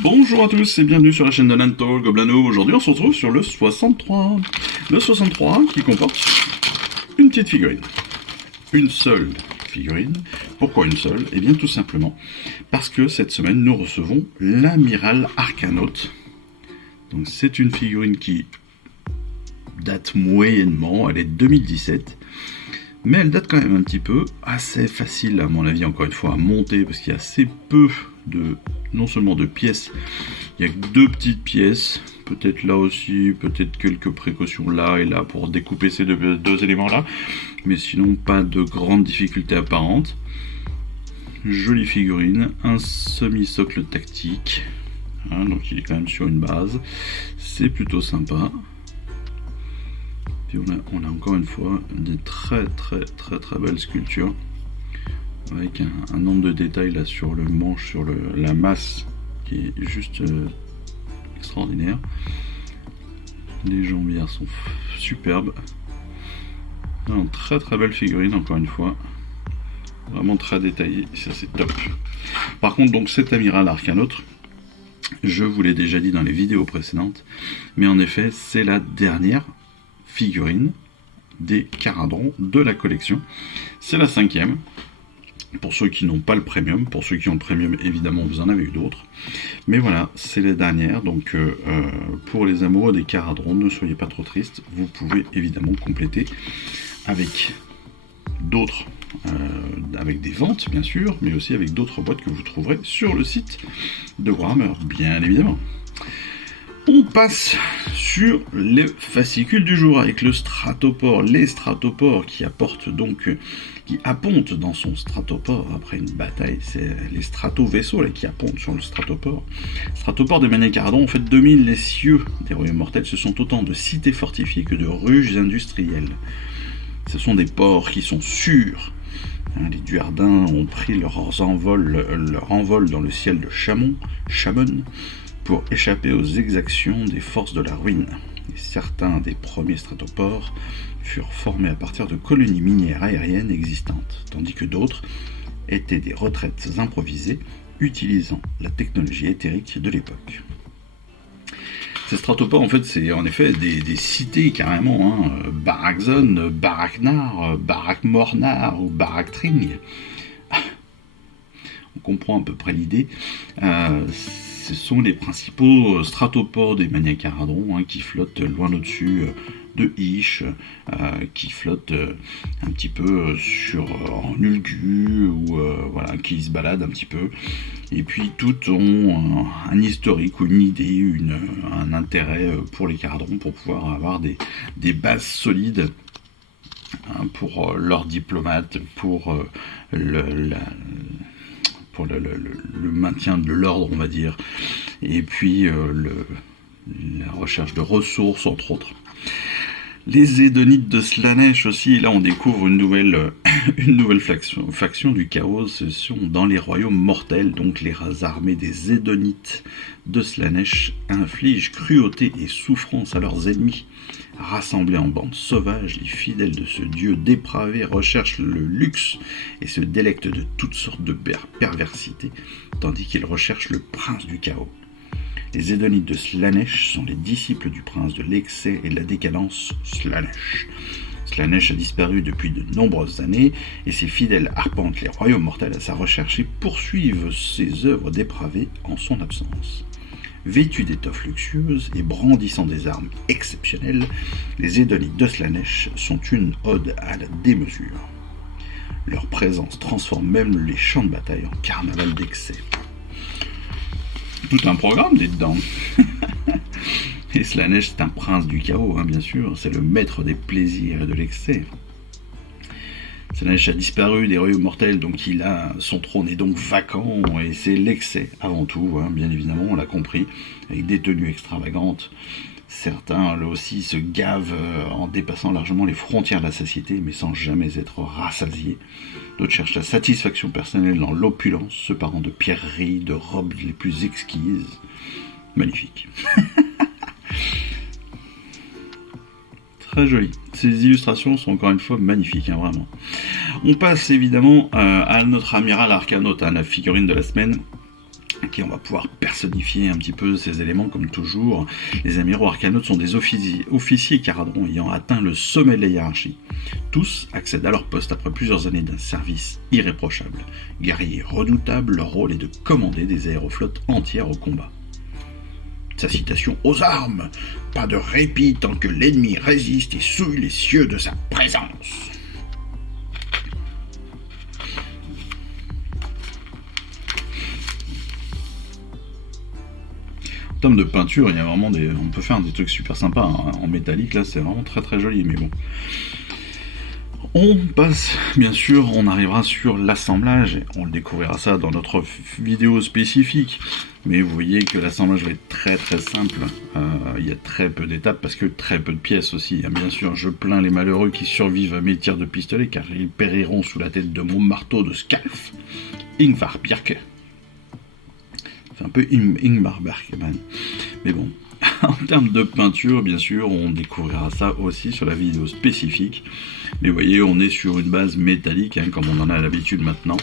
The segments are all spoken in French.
Bonjour à tous et bienvenue sur la chaîne de Nanto Goblano. Aujourd'hui on se retrouve sur le 63. Le 63 qui comporte une petite figurine. Une seule figurine. Pourquoi une seule? Eh bien tout simplement parce que cette semaine nous recevons l'amiral Arcanote. Donc c'est une figurine qui date moyennement, elle est de 2017. Mais elle date quand même un petit peu, assez facile à mon avis encore une fois à monter parce qu'il y a assez peu de, non seulement de pièces, il y a que deux petites pièces, peut-être là aussi, peut-être quelques précautions là et là pour découper ces deux éléments là, mais sinon pas de grandes difficultés apparentes. Jolie figurine, un semi-socle tactique, hein, donc il est quand même sur une base, c'est plutôt sympa. Puis on a encore une fois des très belles sculptures avec un nombre de détails là sur le manche, sur la masse qui est juste extraordinaire. Les jambières sont superbes. Non, très belle figurine encore une fois, vraiment très détaillée, ça c'est top. Par contre donc cet amiral Arcanote, je vous l'ai déjà dit dans les vidéos précédentes, mais en effet c'est la dernière figurine des Caradron de la collection. C'est la 5e. Pour ceux qui n'ont pas le premium, pour ceux qui ont le premium, évidemment, vous en avez eu d'autres. Mais voilà, c'est la dernière. Donc, pour les amoureux des Caradron, ne soyez pas trop tristes. Vous pouvez évidemment compléter avec d'autres, avec des ventes, bien sûr, mais aussi avec d'autres boîtes que vous trouverez sur le site de Warhammer, bien évidemment. On passe sur les fascicules du jour avec le stratopore, les stratopores qui appontent dans son stratopore après une bataille, c'est les stratovaisseaux là, qui appontent sur le stratopore. Stratopore des maniaques Caradron, en fait, domine les cieux des royaumes mortels, ce sont autant de cités fortifiées que de ruches industrielles. Ce sont des ports qui sont sûrs. Les Duardins ont pris leur envol dans le ciel de Chamon, pour échapper aux exactions des forces de la ruine. Et certains des premiers stratopores furent formés à partir de colonies minières aériennes existantes, tandis que d'autres étaient des retraites improvisées utilisant la technologie éthérique de l'époque. Ces stratopores, en fait, c'est en effet des cités carrément, hein. Barakzon, Baraknar, Barak-Mornar ou Barak-Tring. On comprend à peu près l'idée. Ce sont les principaux stratopores des maniaques Caradron, hein, qui flottent loin au-dessus de Ish, qui flottent un petit peu en Ulgu, ou voilà, qui se baladent un petit peu. Et puis toutes ont un historique ou une idée, un intérêt pour les Caradron, pour pouvoir avoir des bases solides, hein, pour leurs diplomates, pour le maintien de l'ordre, on va dire, et puis la recherche de ressources, entre autres. Les Édonites de Slaanesh aussi, là on découvre une nouvelle faction du chaos, ce sont dans les royaumes mortels, donc les armées des Édonites de Slaanesh infligent cruauté et souffrance à leurs ennemis. Rassemblés en bandes sauvages, les fidèles de ce dieu dépravé recherchent le luxe et se délectent de toutes sortes de perversités, tandis qu'ils recherchent le prince du chaos. Les Édonites de Slaanesh sont les disciples du prince de l'excès et de la décadence Slaanesh. Slaanesh a disparu depuis de nombreuses années, et ses fidèles arpentent les royaumes mortels à sa recherche et poursuivent ses œuvres dépravées en son absence. Vêtus d'étoffes luxueuses et brandissant des armes exceptionnelles, les Édonites de Slaanesh sont une ode à la démesure. Leur présence transforme même les champs de bataille en carnaval d'excès. Tout un programme, dites donc. Et Slaanesh, c'est un prince du chaos, hein, bien sûr, c'est le maître des plaisirs et de l'excès. Slaanesh a disparu des royaumes mortels, donc son trône est donc vacant, et c'est l'excès avant tout, hein, bien évidemment, on l'a compris, avec des tenues extravagantes. Certains, là aussi, se gavent en dépassant largement les frontières de la satiété, mais sans jamais être rassasiés. D'autres cherchent la satisfaction personnelle dans l'opulence, se parant de pierreries, de robes les plus exquises. Magnifique. Très joli. Ces illustrations sont encore une fois magnifiques, hein, vraiment. On passe évidemment à notre amiral Arcanote, à la figurine de la semaine. Ok, on va pouvoir personnifier un petit peu ces éléments comme toujours. Les amiraux arcanautes sont des officiers caradons ayant atteint le sommet de la hiérarchie. Tous accèdent à leur poste après plusieurs années d'un service irréprochable. Guerriers redoutables, leur rôle est de commander des aéroflottes entières au combat. Sa citation « Aux armes ! Pas de répit tant que l'ennemi résiste et souille les cieux de sa présence !» En termes de peinture, il y a vraiment on peut faire des trucs super sympas, hein. En métallique, là, c'est vraiment très très joli, mais bon. On passe, bien sûr, on arrivera sur l'assemblage, on le découvrira ça dans notre vidéo spécifique, mais vous voyez que l'assemblage va être très très simple, il y a très peu d'étapes parce que très peu de pièces aussi, bien sûr, je plains les malheureux qui survivent à mes tirs de pistolet car ils périront sous la tête de mon marteau de Scalf, Ingvar Bjerke. C'est un peu Ingmar Bergman, mais bon. En termes de peinture, bien sûr, on découvrira ça aussi sur la vidéo spécifique. Mais vous voyez, on est sur une base métallique, hein, comme on en a l'habitude maintenant.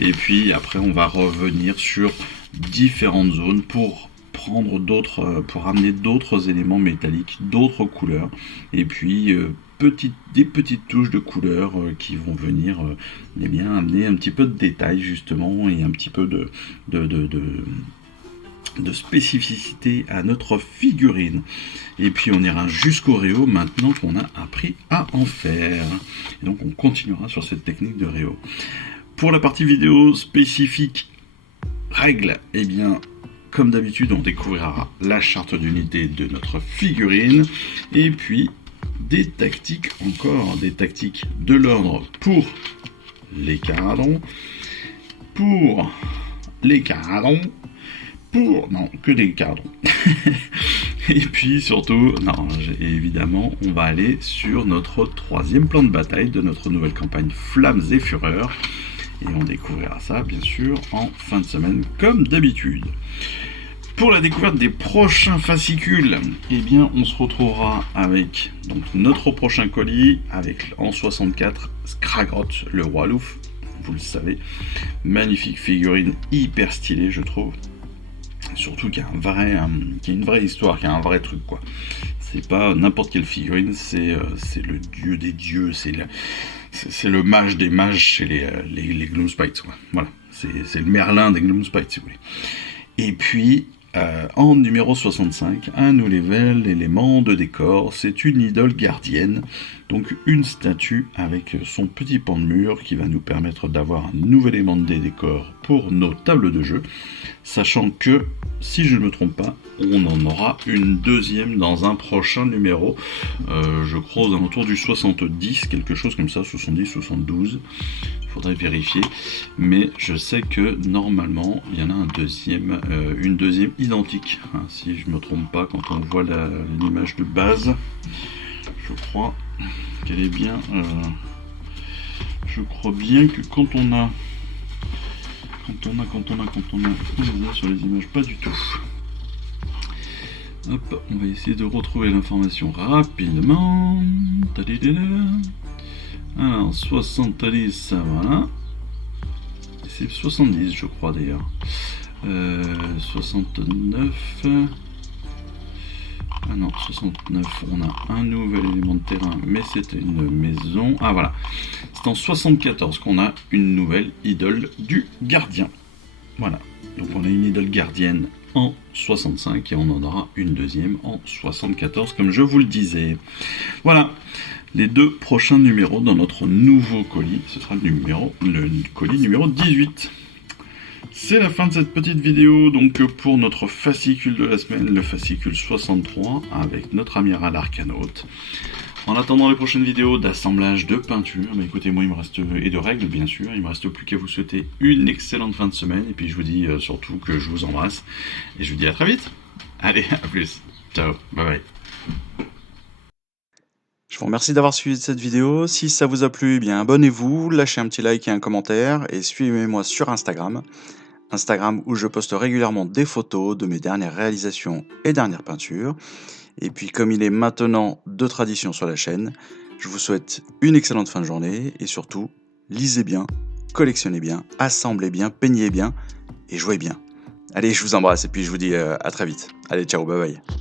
Et puis après, on va revenir sur différentes zones pour prendre pour amener d'autres éléments métalliques, d'autres couleurs. Et puis des petites touches de couleurs qui vont venir eh bien, amener un petit peu de détail justement et un petit peu de spécificité à notre figurine. Et puis on ira jusqu'au réo maintenant qu'on a appris à en faire. Et donc on continuera sur cette technique de réo. Pour la partie vidéo spécifique règles, eh bien comme d'habitude on découvrira la charte d'unité de notre figurine et puis des tactiques de l'ordre pour les caradons, non, que des cadres. Et puis surtout, évidemment, on va aller sur notre troisième plan de bataille de notre nouvelle campagne Flammes et Fureurs. Et on découvrira ça, bien sûr, en fin de semaine, comme d'habitude. Pour la découverte des prochains fascicules, eh bien, on se retrouvera avec donc, notre prochain colis, avec en 64 Skragrott, le roi Louf, vous le savez. Magnifique figurine, hyper stylée, je trouve. Surtout qu'il y a une vraie histoire, qu'il y a un vrai truc, quoi. C'est pas n'importe quelle figurine, c'est le dieu des dieux, c'est le mage des mages chez les Gloomspites, quoi. Voilà, c'est le Merlin des Gloomspites, si vous voulez. Et puis, en numéro 65, un nouvel élément de décor, c'est une idole gardienne, donc une statue avec son petit pan de mur qui va nous permettre d'avoir un nouvel élément de décor pour nos tables de jeu, sachant que, si je ne me trompe pas, on en aura une deuxième dans un prochain numéro, je crois aux alentours du 70, quelque chose comme ça, 70, 72, il faudrait vérifier, mais je sais que normalement il y en a une deuxième identique, hein, si je ne me trompe pas, quand on voit l'image de base, je crois qu'elle est bien, je crois bien que quand on a sur les images, pas du tout. Hop, on va essayer de retrouver l'information rapidement. Alors, 70, voilà. C'est 70, je crois d'ailleurs. 69. Ah non, 69, on a un nouvel élément de terrain, mais c'était une maison. Ah voilà, c'est en 74 qu'on a une nouvelle idole du gardien. Voilà, donc on a une idole gardienne en 65 et on en aura une deuxième en 74, comme je vous le disais. Voilà, les deux prochains numéros dans notre nouveau colis, ce sera le colis numéro 18. C'est la fin de cette petite vidéo, donc pour notre fascicule de la semaine, le fascicule 63, avec notre amiral arcanaute. En attendant les prochaines vidéos d'assemblage, de peinture, bah écoutez, moi il me reste, et de règles bien sûr, il me reste plus qu'à vous souhaiter une excellente fin de semaine, et puis je vous dis surtout que je vous embrasse, et je vous dis à très vite. Allez, à plus. Ciao, bye bye. Je vous remercie d'avoir suivi cette vidéo. Si ça vous a plu, eh bien abonnez-vous, lâchez un petit like et un commentaire, et suivez-moi sur Instagram où je poste régulièrement des photos de mes dernières réalisations et dernières peintures. Et puis comme il est maintenant de tradition sur la chaîne, je vous souhaite une excellente fin de journée et surtout, lisez bien, collectionnez bien, assemblez bien, peignez bien et jouez bien. Allez, je vous embrasse et puis je vous dis à très vite. Allez, ciao, bye bye.